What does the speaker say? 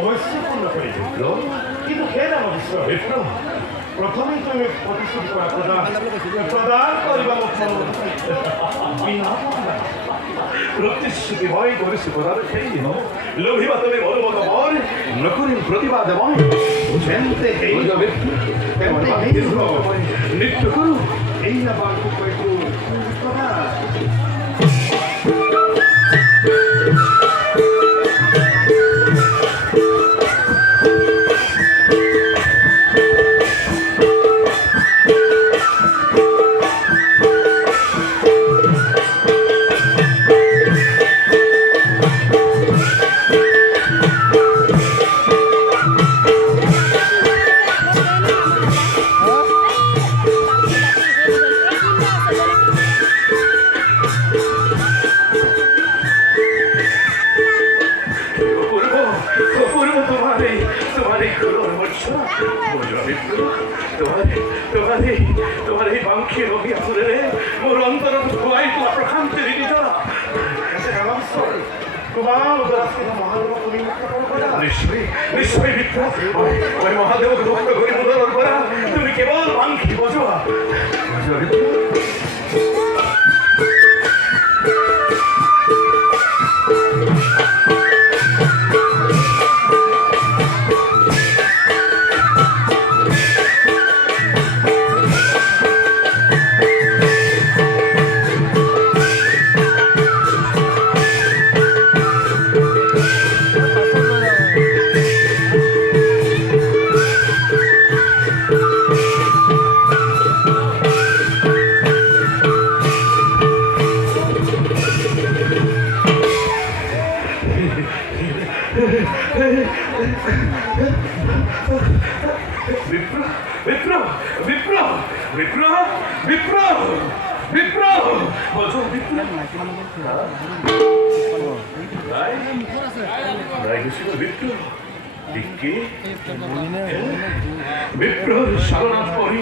অবশ্যই পূর্ণ করে বিপ্র, কিন্তু হে নাম বিপ্র, প্রথমেই তুমি প্রতিশ্রুতি করা প্রদান করিবা প্রতিশ্রুতি হয় করেছি প্রদান সেই দিন লোভিবা তুমি বলবত মন নকুরি প্রতিবাদ মন বুঝেনতে এই নৃত্য করু এই না বাক্য কইতু প্রদান তোমার এই বাংশী রবি আসলে মোর অন্তর ধোয়াই তোমার প্রশান্তি দিত নিশ্চয়ই নিশ্চয়ই মিত্র ওই মহাদেব ভক্ত করি মুদর করা তুমি কেবল বাংশী বজোয়া বিপ্র সারনাথ করি